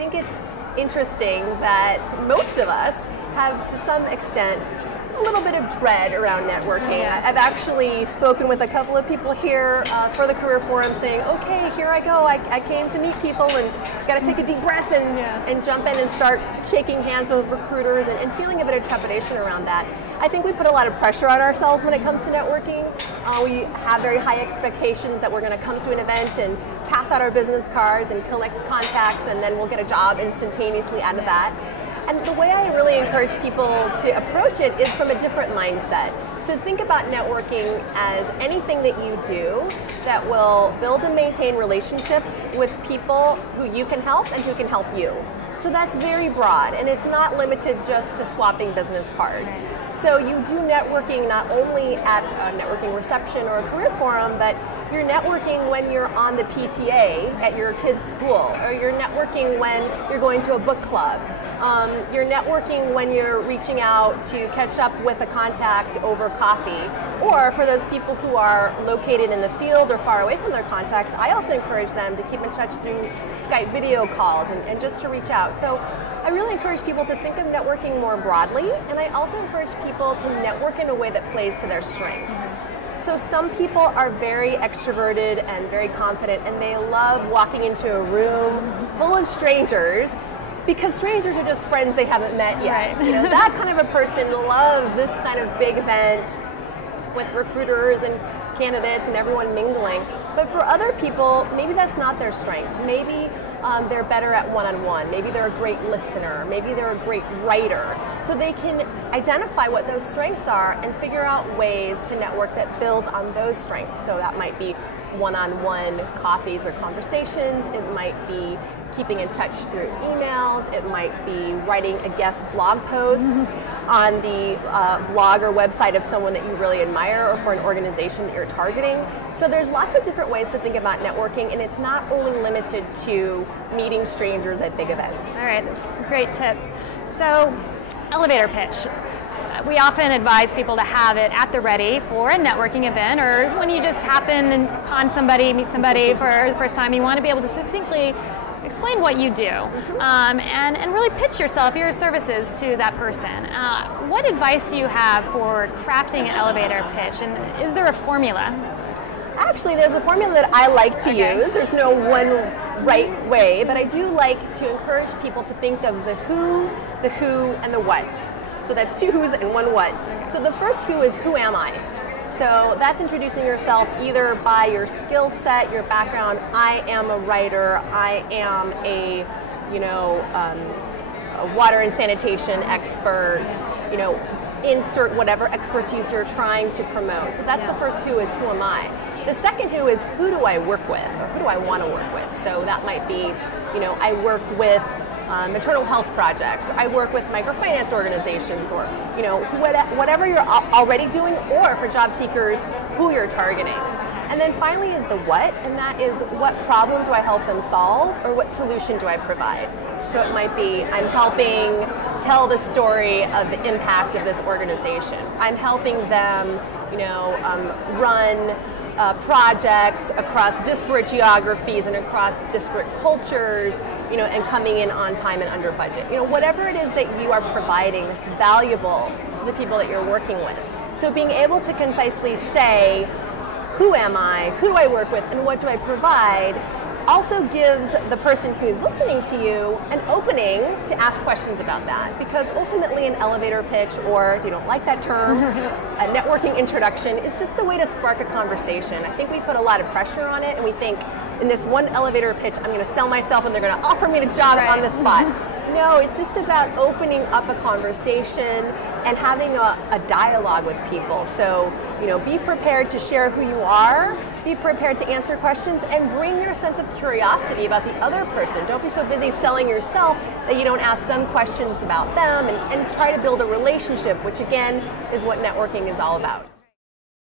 think it's interesting that most of us have, to some extent, a little bit of dread around networking. I've actually spoken with a couple of people here for the Career Forum saying, okay, here I go. I came to meet people and got to take a deep breath and jump in and start shaking hands with recruiters and feeling a bit of trepidation around that. I think we put a lot of pressure on ourselves when it comes to networking. We have very high expectations that we're going to come to an event and pass out our business cards and collect contacts, and then we'll get a job instantaneously out of that. And the way I really encourage people to approach it is from a different mindset. So think about networking as anything that you do that will build and maintain relationships with people who you can help and who can help you. So that's very broad, and it's not limited just to swapping business cards. So you do networking not only at a networking reception or a career forum, but you're networking when you're on the PTA at your kid's school, or you're networking when you're going to a book club. You're networking when you're reaching out to catch up with a contact over coffee. Or for those people who are located in the field or far away from their contacts, I also encourage them to keep in touch through Skype video calls and just to reach out. So I really encourage people to think of networking more broadly, and I also encourage people to network in a way that plays to their strengths. So some people are very extroverted and very confident, and they love walking into a room full of strangers because strangers are just friends they haven't met yet. Right. You know, that kind of a person loves this kind of big event with recruiters and candidates and everyone mingling. But for other people, maybe that's not their strength. Maybe they're better at one-on-one. Maybe they're a great listener. Maybe they're a great writer. So they can identify what those strengths are and figure out ways to network that build on those strengths. So that might be one-on-one coffees or conversations. It might be keeping in touch through emails. It might be writing a guest blog post on the blog or website of someone that you really admire, or for an organization that you're targeting. So there's lots of different ways to think about networking, and it's not only limited to meeting strangers at big events. All right, that's great tips. So, elevator pitch. We often advise people to have it at the ready for a networking event, or when you just happen upon somebody, meet somebody for the first time, you want to be able to succinctly explain what you do and really pitch yourself, your services to that person. What advice do you have for crafting an elevator pitch, and is there a formula? Actually, there's a formula that I like to use. There's no one right way, but I do like to encourage people to think of the who, and the what. So that's two who's and one what. So the first who is, who am I? So that's introducing yourself either by your skill set, your background. I am a writer. I am a water and sanitation expert. Insert whatever expertise you're trying to promote. So that's the first who is, who am I? The second who is, who do I work with, or who do I want to work with? So that might be, I work with maternal health projects. I work with microfinance organizations, or whatever you're already doing, or for job seekers, who you're targeting. And then finally is the what, and that is what problem do I help them solve, or what solution do I provide? So it might be, I'm helping tell the story of the impact of this organization. I'm helping them, run projects across disparate geographies and across disparate cultures, and coming in on time and under budget. Whatever it is that you are providing that's valuable to the people that you're working with. So being able to concisely say, who am I, who do I work with, and what do I provide, also gives the person who is listening to you an opening to ask questions about that. Because ultimately an elevator pitch, or if you don't like that term, a networking introduction, is just a way to spark a conversation. I think we put a lot of pressure on it, and we think in this one elevator pitch, I'm going to sell myself and they're going to offer me the job on the spot. No, it's just about opening up a conversation and having a dialogue with people. So, be prepared to share who you are, be prepared to answer questions, and bring your sense of curiosity about the other person. Don't be so busy selling yourself that you don't ask them questions about them, and try to build a relationship, which again is what networking is all about.